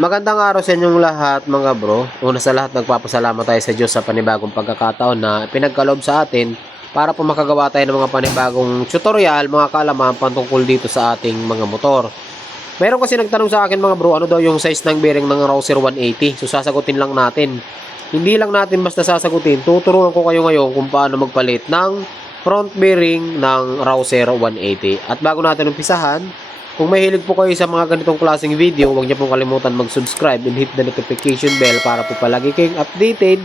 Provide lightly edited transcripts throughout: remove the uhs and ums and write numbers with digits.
Magandang araw sa inyong lahat mga bro. Una sa lahat, nagpapasalamat tayo sa Diyos sa panibagong pagkakataon na pinagkaloob sa atin para po makagawa tayo ng mga panibagong tutorial, mga kaalaman patungkol dito sa ating mga motor. Meron kasi nagtanong sa akin mga bro, ano daw yung size ng bearing ng Rouser 180? So sasagutin lang natin. Hindi lang natin basta sasagutin, tuturuan ko kayo ngayon kung paano magpalit ng front bearing ng Rouser 180. At bago natin umpisahan, kung mahilig po kayo sa mga ganitong klaseng video, huwag niyo pong kalimutan mag-subscribe and hit the notification bell para po palagi kayong updated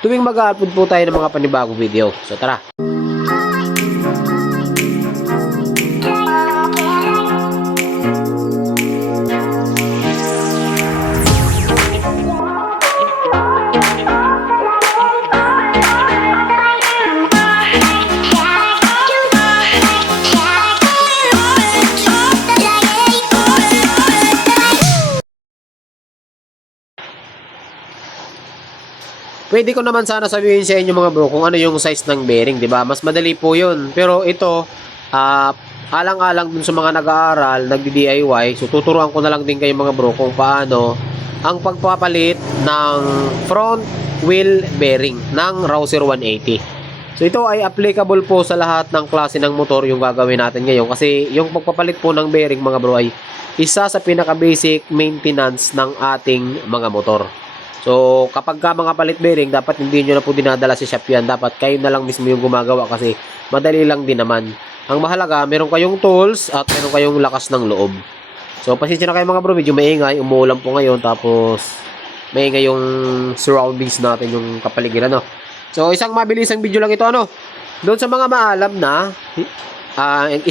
tuwing mag-upload po tayo ng mga panibagong video. So tara! Pwede ko naman sana sabihin sa inyo mga bro kung ano yung size ng bearing, 'di ba? Mas madali po 'yun. Pero ito, alang-alang dun sa mga nag-aaral, nagdi-DIY, so tuturuan ko na lang din kayo mga bro kung paano ang pagpapalit ng front wheel bearing ng Rouser 180. So ito ay applicable po sa lahat ng klase ng motor yung gagawin natin ngayon kasi yung pagpapalit po ng bearing mga bro ay isa sa pinaka-basic maintenance ng ating mga motor. So, kapag ka mga palit bearing, dapat hindi nyo na po dinadala sa shop yan. Dapat kayo na lang mismo yung gumagawa kasi madali lang din naman. Ang mahalaga, meron kayong tools at meron kayong lakas ng loob. So, pasensya na kayo mga bro, medyo maingay. Umuulan po ngayon, tapos maingay yung surroundings natin, yung kapaligiran, no? So, isang mabilisang video lang ito, ano? Doon sa mga maalam na,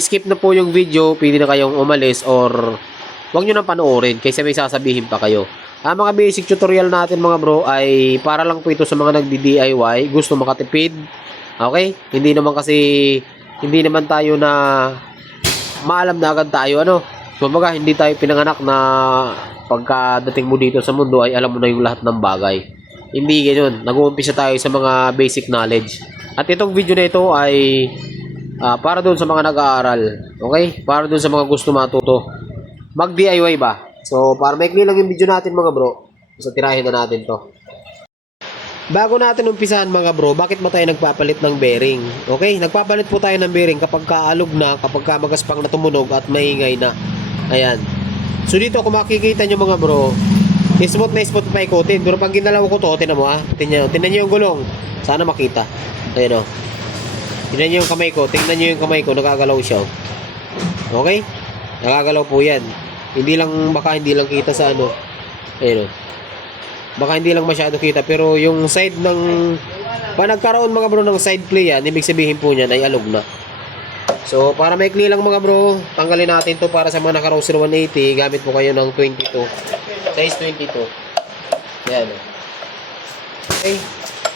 skip na po yung video, pwede na kayong umalis or huwag nyo nang panoorin kaysa may sasabihin pa kayo. Ang mga basic tutorial natin mga bro ay para lang po ito sa mga nagdi-DIY, gusto makatipid. Okay? Hindi naman tayo na maalam na agad tayo, ano? Kumbaga, hindi tayo pinanganak na pagkadating mo dito sa mundo ay alam mo na yung lahat ng bagay. Hindi ganoon. Nag-uumpisa tayo sa mga basic knowledge. At itong video na ito ay para doon sa mga nag-aaral. Okay? Para doon sa mga gusto matuto. Mag-DIY ba? So, para maikli lang yung video natin mga bro. So, tirahin na natin to. Bago natin umpisahan mga bro, bakit ba tayo nagpapalit ng bearing? Okay, nagpapalit po tayo ng bearing kapag kaalog na, kapag magaspang na tumunog at maingay na. Ayan. So, dito kung makikita nyo mga bro, smooth na smooth pa ikutin. Pero pag ginalaw ko to, tinan mo ha. Tinan nyo yung gulong. Sana makita. Ayan o. Tinan nyo yung kamay ko. Tingnan nyo yung kamay ko. Nakagalaw siya. Okay? Nakagalaw po yan. Baka hindi lang kita sa ano. Ayun. Baka hindi lang masyado kita pero yung side ng nagkaroon mga bro ng side play yan, ibig sabihin po niyan ay alog na. So para maikli lang mga bro, tanggalin natin to para sa mga naka-Rouser 180, gamit po kayo ng 22. Size 22. Ayan. Okay.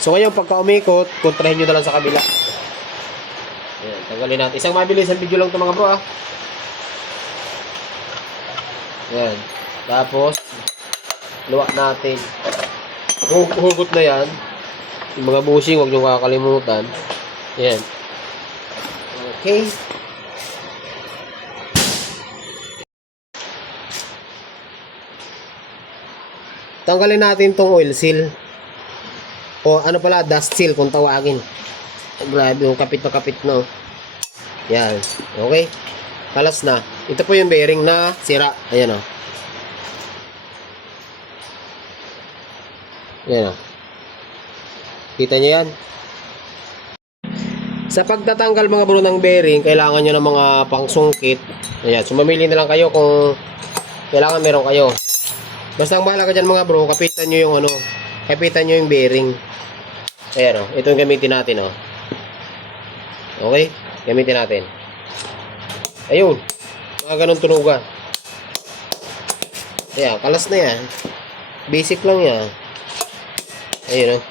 So ngayon pagka umikot, kontrahin nyo na lang sa kabila. Ayan, tanggalin natin. Isang mabilis ang video lang to mga bro Yan. Tapos, luwak natin. Hugot na yan. Yung mga bushing, huwag nyo kakalimutan. Yan. Okay. Tanggalin natin tong oil seal. O ano pala, dust seal kung tawagin. Grabe, yung kapit na kapit no. Yan. Okay. Kalas na. Ito po yung bearing na sira. Ayan o. Ayan o. Kita nyo yan? Sa pagtatanggal mga bro ng bearing, kailangan nyo ng mga pangsungkit. Ayan. So mamili na lang kayo kung kailangan meron kayo. Basta ang bahala ka dyan mga bro, kapitan nyo yung ano. Kapitan nyo yung bearing. Ayan o. Ito yung gamitin natin o. Okay? Gamitin natin. Ayun, mga ganun tunugan. Ayan, kalas na yan. Basic lang yan. Ayun o.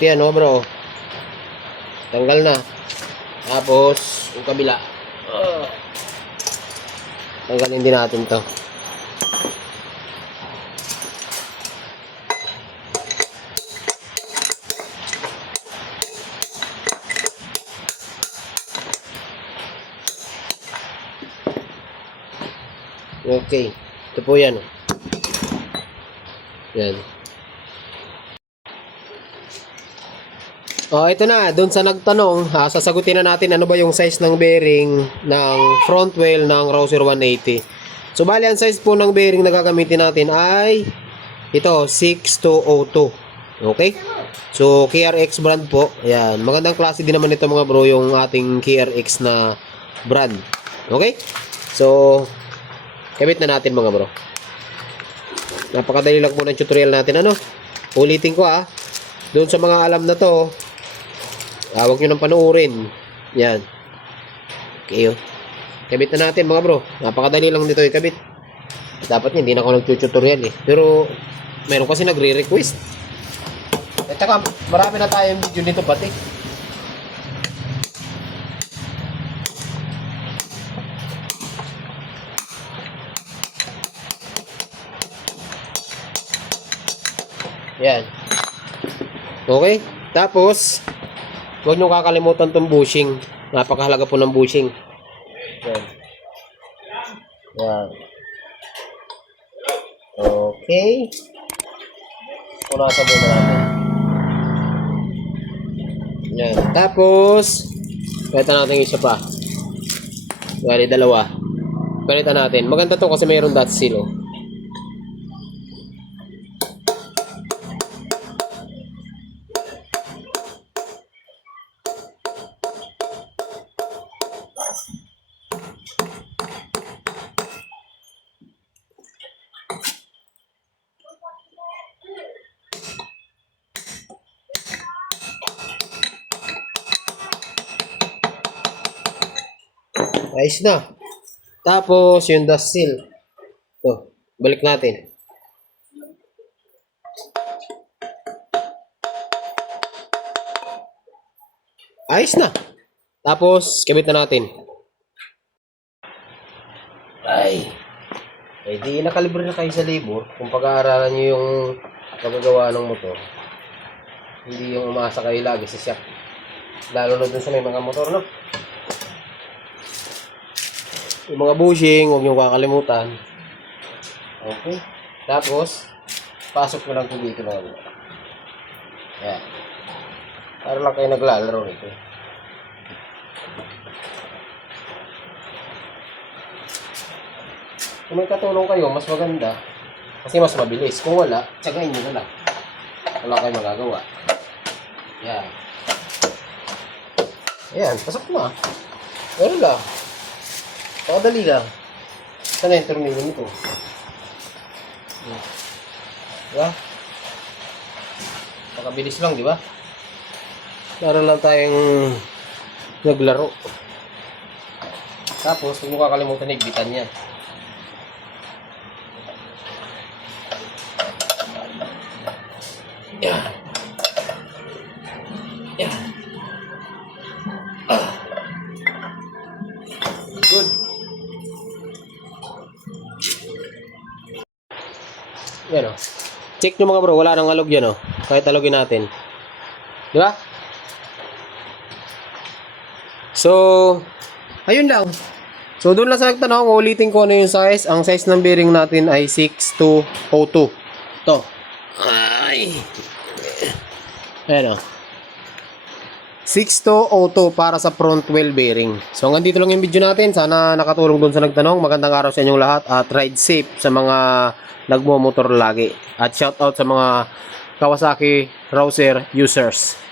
Ayan o bro. Tanggal na. Tapos, yung kabila. Tanggalin din natin to. Okay. Ito po yan. Yan. Ito na, doon sa nagtanong, sasagutin na natin ano ba yung size ng bearing ng front wheel ng Rouser 180. So, bali ang size po ng bearing na gagamitin natin ay ito, 6202. Okay? So, KRX brand po. Ayan, magandang klase din naman ito mga bro, yung ating KRX na brand. Okay? So, kabit na natin mga bro. Napakadali lang po ng tutorial natin. Ano? Ulitin ko doon sa mga alam na to, huwag nyo nang panuorin. Yan. Okay, kabit na natin mga bro. Napakadali lang nito ikabit. Dapat hindi na ako nag-tutorial pero meron kasi nagre-request. At saka marami na tayong video nito pati. Yan. Okay. Tapos, huwag nyo kakalimutan itong bushing. Napakahalaga po ng bushing. Yan. Yan. Okay. Punasan muna natin. Yan. Tapos, palitan natin isa pa. Bali, dalawa. Palitan natin. Maganda to kasi mayroon dot seal. Ayos na. Tapos, yung dust seal. Ito, balik natin. Ayos na. Tapos, kabit na natin. Ay. Di nakalibre na kayo sa labor. Kung pag-aaralan nyo yung pagagawa ng motor, hindi yung umasa kayo lagi sa shop. Lalo na dun sa may mga motor, no? Yung mga bushing, huwag nyo kakalimutan. Okay. Tapos, pasok mo lang ito dito na. Ayan. Para lang kayo naglalaro nito. Kung may katulong kayo, mas maganda. Kasi mas mabilis. Kung wala, tsagain nyo na lang. Wala kayo magagawa. Ayan. Ayan, pasok mo Meron lang. Pakadali lang. Saan na yung termino nito? Diba? Pakabilis lang, di ba? Para lang tayong naglaro. Tapos, huwag mo kakalimutan na igbitan yan. Yan. Yan. Good. Yan check nyo mga bro, wala nang alog yan kahit alogin natin. Di ba? So, ayun lang. So, doon lang sa nagtanong, ulitin ko ano yung size. Ang size ng bearing natin ay 6202. Ito. Ay. Ayan 6202 para sa front wheel bearing. So, hanggang dito lang yung video natin. Sana nakatulong doon sa nagtanong. Magandang araw sa inyong lahat at ride safe sa mga nagmo-motor lagi. At shout out sa mga Kawasaki Rouser users.